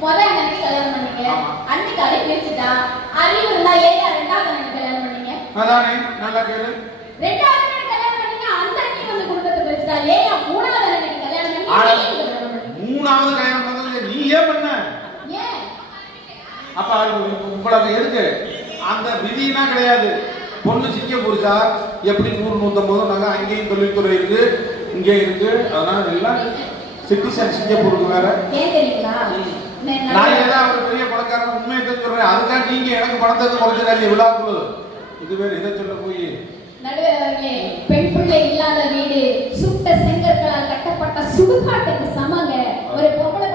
முத அண்ணனுக்கு கல்யாணம் பண்ணீங்க. அன்னைக்கு அதை பேசிட்டா அறிவு இருந்தா ஏயா ரெண்டாவது அண்ணனுக்கு கல்யாணம் பண்ணீங்க? அதானே நல்லா கேளு. ரெண்டாவது அண்ணனுக்கு கல்யாணம் பண்ணீங்க, அந்த அண்ணி வந்து குடும்பத்தை பேசிட்டா ஏயா மூணாவது அண்ணனுக்கு கல்யாணம் பண்ணி மூணாவது கல்யாணம் பண்ணது நீ ஏன் பண்ண? ஏன் அப்ப உங்களுக்கு எதுக்கு அந்த விதினா கிடையாது. பொண்ணு சிங்கப்பூர் சார் எப்படி 100-150 நாங்க அங்கேயும் தொழில்துறை இருக்கு இங்கே இருக்கு. அதனால எல்லாம் சிட்டிசன் சிங்கப்பூருக்கு வேற. ஏன் தெரியுங்களா? நான் ஏதாவது அவர் பெரிய பணக்காரன் உண்மையை தான் சொல்றேன். அதுக்காக நீங்க எனக்கு பணத்தை குறைச்சிடாதீங்க விழாக்குள்ள. இது வேற இதை சொல்ல போய் நடுவரே, பெண் பிள்ளை இல்லாத வீடு சுட்ட செங்கற்களால் கட்டப்பட்ட சுடுகாட்டுக்கு சமங்க. ஒரு பொம்பளை